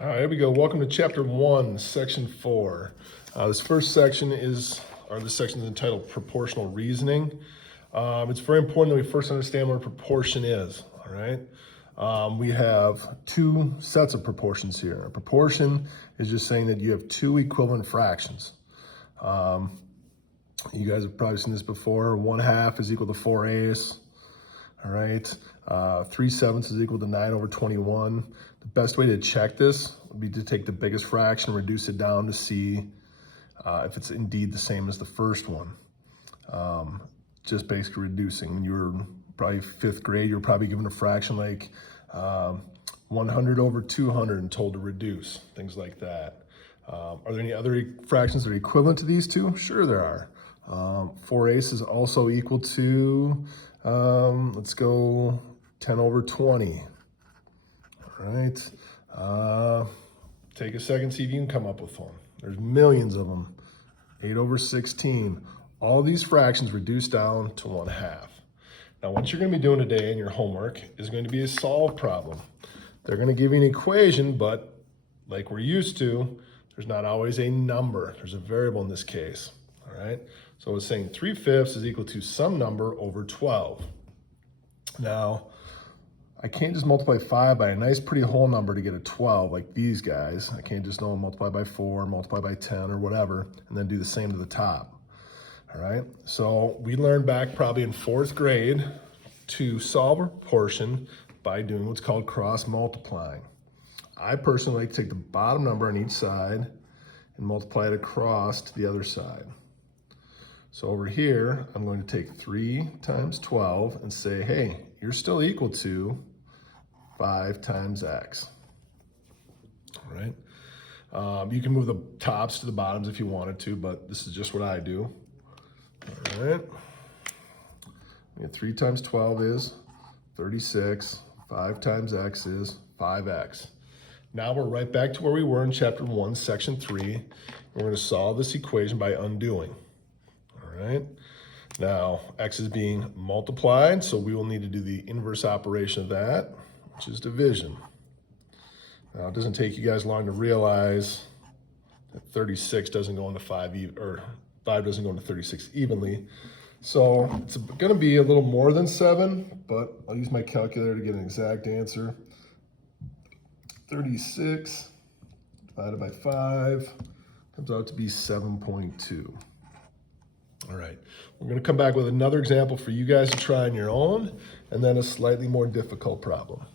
All right, here we go. Welcome to chapter 1, section 4. This first section this section is entitled proportional reasoning. It's very important that we first understand what a proportion is, all right? We have two sets of proportions here. A proportion is just saying that you have two equivalent fractions. You guys have probably seen this before. 1/2 is equal to 4/8. All right, 3/7 is equal to 9/21. The best way to check this would be to take the biggest fraction, reduce it down to see if it's indeed the same as the first one. Just basically reducing. When you were probably 5th grade, you're probably given a fraction like 100/200 and told to reduce, things like that. Are there any other fractions that are equivalent to these two? Sure there are. 4/8 is also equal to, let's go 10/20. All right. Take a second, see if you can come up with one. There's millions of them. 8/16. All these fractions reduce down to 1/2. Now, what you're going to be doing today in your homework is going to be a solve problem. They're going to give you an equation, but like we're used to, there's not always a number. There's a variable in this case. All right. So it's saying 3/5 is equal to some number over 12. Now, I can't just multiply 5 by a nice pretty whole number to get a 12 like these guys. I can't just multiply by 4, multiply by 10 or whatever, and then do the same to the top. All right, so we learned back probably in 4th grade to solve a proportion by doing what's called cross multiplying. I personally like to take the bottom number on each side and multiply it across to the other side. So over here, I'm going to take 3 times 12 and say, hey, you're still equal to 5 times x. All right. You can move the tops to the bottoms if you wanted to, but this is just what I do. All right. 3 times 12 is 36. 5 times x is 5x. Now we're right back to where we were in chapter 1, section 3. We're going to solve this equation by undoing. All right. Now, x is being multiplied, so we will need to do the inverse operation of that, which is division. Now, it doesn't take you guys long to realize that 36 doesn't go into 5 doesn't go into 36 evenly. So it's going to be a little more than 7, but I'll use my calculator to get an exact answer. 36 divided by 5 comes out to be 7.2. All right, we're going to come back with another example for you guys to try on your own, and then a slightly more difficult problem.